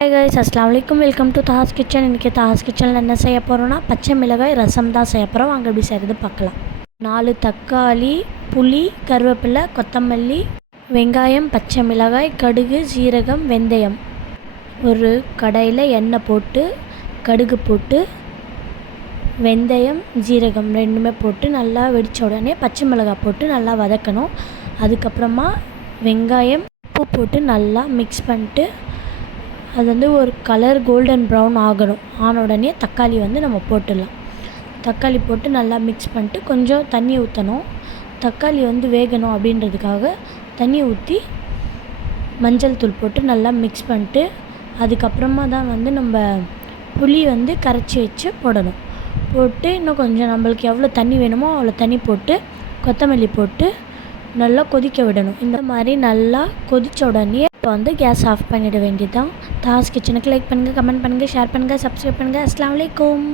Hi guys, அஸ்ஸலாமு அலைக்கும். Welcome to Taha's kitchen. இன்றைக்கி தாஹாஸ் கிச்சனில் என்ன செய்ய போகிறோன்னா பச்சை மிளகாய் ரசம் தான் செய்ய போகிறோம். வாங்க எப்படி செய்கிறது பார்க்கலாம். 4 தக்காளி, புளி, கருவேப்பிலை, கொத்தமல்லி, வெங்காயம், பச்சை மிளகாய், கடுகு, சீரகம், வெந்தயம். ஒரு கடாயில் எண்ணெய் போட்டு கடுகு போட்டு வெந்தயம், ஜீரகம் ரெண்டுமே போட்டு நல்லா வெடித்த உடனே பச்சை மிளகாய் போட்டு நல்லா வதக்கணும். அதுக்கப்புறமா வெங்காயம், உப்பு போட்டு நல்லா மிக்ஸ் பண்ணிட்டு அது ஒரு கலர் கோல்டன் ப்ரௌன் ஆன உடனே தக்காளி நம்ம போட்டுடலாம். தக்காளி போட்டு நல்லா மிக்ஸ் பண்ணிட்டு கொஞ்சம் தண்ணி ஊற்றணும். தக்காளி வேகணும் அப்படின்றதுக்காக தண்ணி ஊற்றி மஞ்சள் தூள் போட்டு நல்லா மிக்ஸ் பண்ணிட்டு அதுக்கப்புறமா தான் நம்ம புளி கரைச்சி வச்சு போடணும். போட்டு இன்னும் கொஞ்சம் நம்மளுக்கு எவ்வளோ தண்ணி வேணுமோ அவ்வளோ தண்ணி போட்டு கொத்தமல்லி போட்டு நல்லா கொதிக்க விடணும். இந்த மாதிரி நல்லா கொதித்த உடனே இப்போ கேஸ் ஆஃப் பண்ணிட வேண்டியது தான். தாஹாஸ் கிச்சனுக்கு லைக் பண்ணுங்கள், கமெண்ட் பண்ணுங்கள், ஷேர் பண்ணுங்கள், சப்ஸ்கிரைப் பண்ணுங்கள். அஸ்ஸலாமு அலைக்கும்.